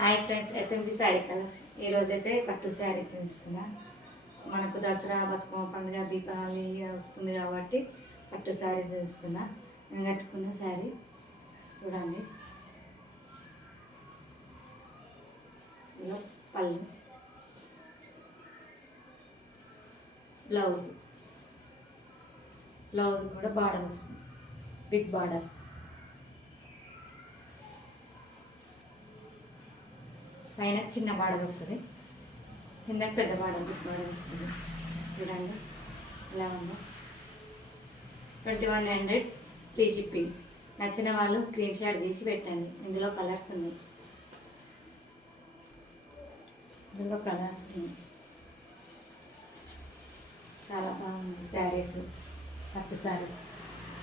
Hi friends, SMG sari colours. ఈరోజైతే పట్టు శారీ చూస్తున్నా. మనకు దసరా బతుకమ్మ పండుగ దీపావళి వస్తుంది కాబట్టి పట్టు శారీ చూస్తున్నా. నేను కట్టుకున్న శారీ చూడండి. పళ్ళు, బ్లౌజ్ కూడా బార్డర్ వస్తుంది, బిగ్ బార్డర్. పైన చిన్న బార్డర్ వస్తుంది, కింద పెద్ద బార్డర్, బిగ్ బార్డర్ వస్తుంది. చూడండి ఇలా ఉందో. 2100 ఫ్రీ షిప్పింగ్. నచ్చిన వాళ్ళు స్క్రీన్ షాట్ తీసి పెట్టండి. ఇందులో కలర్స్ ఉన్నాయి. చాలా బాగుంది శారీస్, పట్టు శారీస్.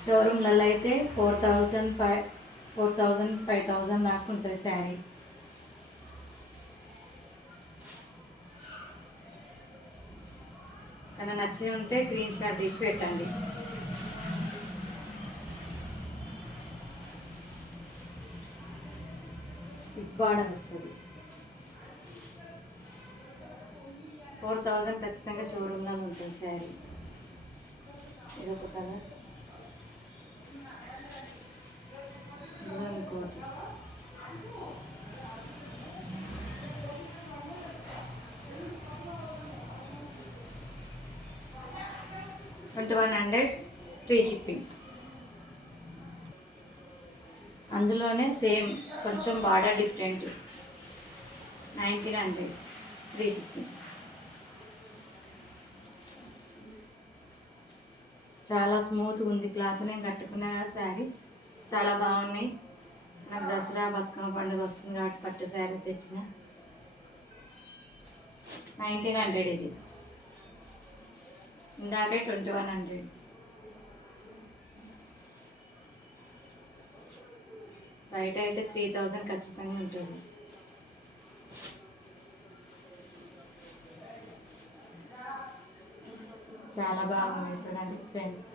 షోరూమ్లలో అయితే 4000, 5000 దాకా ఉంటుంది శారీ. కానీ నచ్చి ఉంటే స్క్రీన్ షాట్ తీసి పెట్టండి. బిగ్ బార్డర్ వస్తుంది. 4000 ఖచ్చితంగా షోరూమ్లో ఉంటుంది శారీ. ఇదొక కలర్, ఇంకోటి. $2100 ఫ్రీ షిప్పింగ్. అందులోనే సేమ్ కొంచెం బార్డర్ డిఫరెంట్. 1900 free shipping. చాలా స్మూత్గా ఉంది క్లాత్. నేను కట్టుకున్న శారీ చాలా బాగున్నాయి. నాకు దసరా బతుకమ్మ పండుగ వస్తుంది కాబట్టి పట్టు శారీ తెచ్చిన. 1900 ఇది. ఇందాకే 2100. బయట అయితే 3000 ఖచ్చితంగా ఉంటుంది. చాలా బాగున్నాయి చూడండి ఫ్రెండ్స్.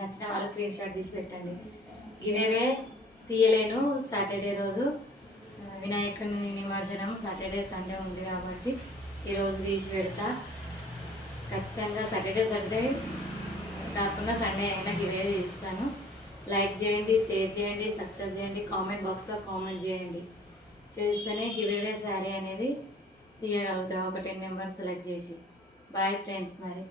నచ్చిన వాళ్ళు స్క్రీన్ షాట్ తీసి పెట్టండి. ఇవేవే తీయలేను. సాటర్డే రోజు వినాయకుని నిమజ్జనం, సాటర్డే సండే ఉంది కాబట్టి ఈరోజు తీసి పెడతా. ఖచ్చితంగా సాటర్డే కాకుండా సండే అయినా గివే తీస్తాను. లైక్ చేయండి, షేర్ చేయండి, సబ్స్క్రైబ్ చేయండి, కామెంట్ బాక్స్లో కామెంట్ చేయండి. చేస్తేనే గివేవే శారీ అనేది తీయగలుగుతాం. ఒక 10 నెంబర్స్ సెలెక్ట్ చేసి. బాయ్ ఫ్రెండ్స్ మరి.